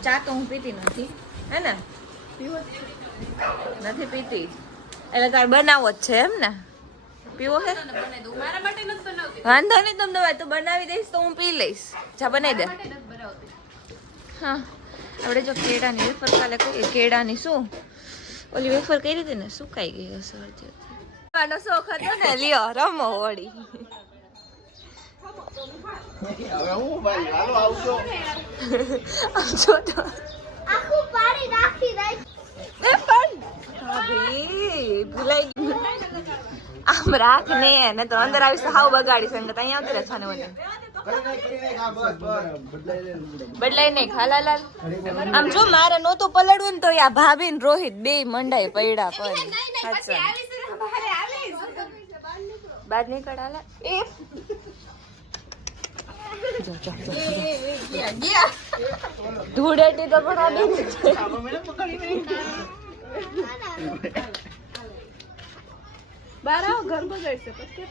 ચા તો હું પીતી નથી હે ને નથી પીતી એટલે તારે બનાવો જ છે એમ ને પીવો હે વાંધો નહીં તમને તું બનાવી દઈશ તો હું પી લઈશ ચા બનાવી દે હા આપણે જો કેળાની વેફર કાલે કહીએ કેળાની શું ઓલી વેફર કરી હતી ને સુકાઈ ગઈ હશે નો શોખ હતો ને લ્યો રમો હોળી હવે હું ભાઈ હાલો આવજો આવજો તો આખું પાડી રાખી દઈ એ પણ ભાભી ભૂલાઈ ગયું આમ રાખ ને તો અંદર આવીશ તો હાવ બગાડીશ અંદર અહીંયા આવતી રહે છાને મને બદલાઈ નહીં ખાલાલાલ આમ જો મારે નહોતું પલળવું ને તો આ ભાભી ને રોહિત બે મંડાઈ પડ્યા પણ બાદ નીકળ હાલા એ ધૂળેટી તો પણ આવી બાર ઘર બગાડશે પછી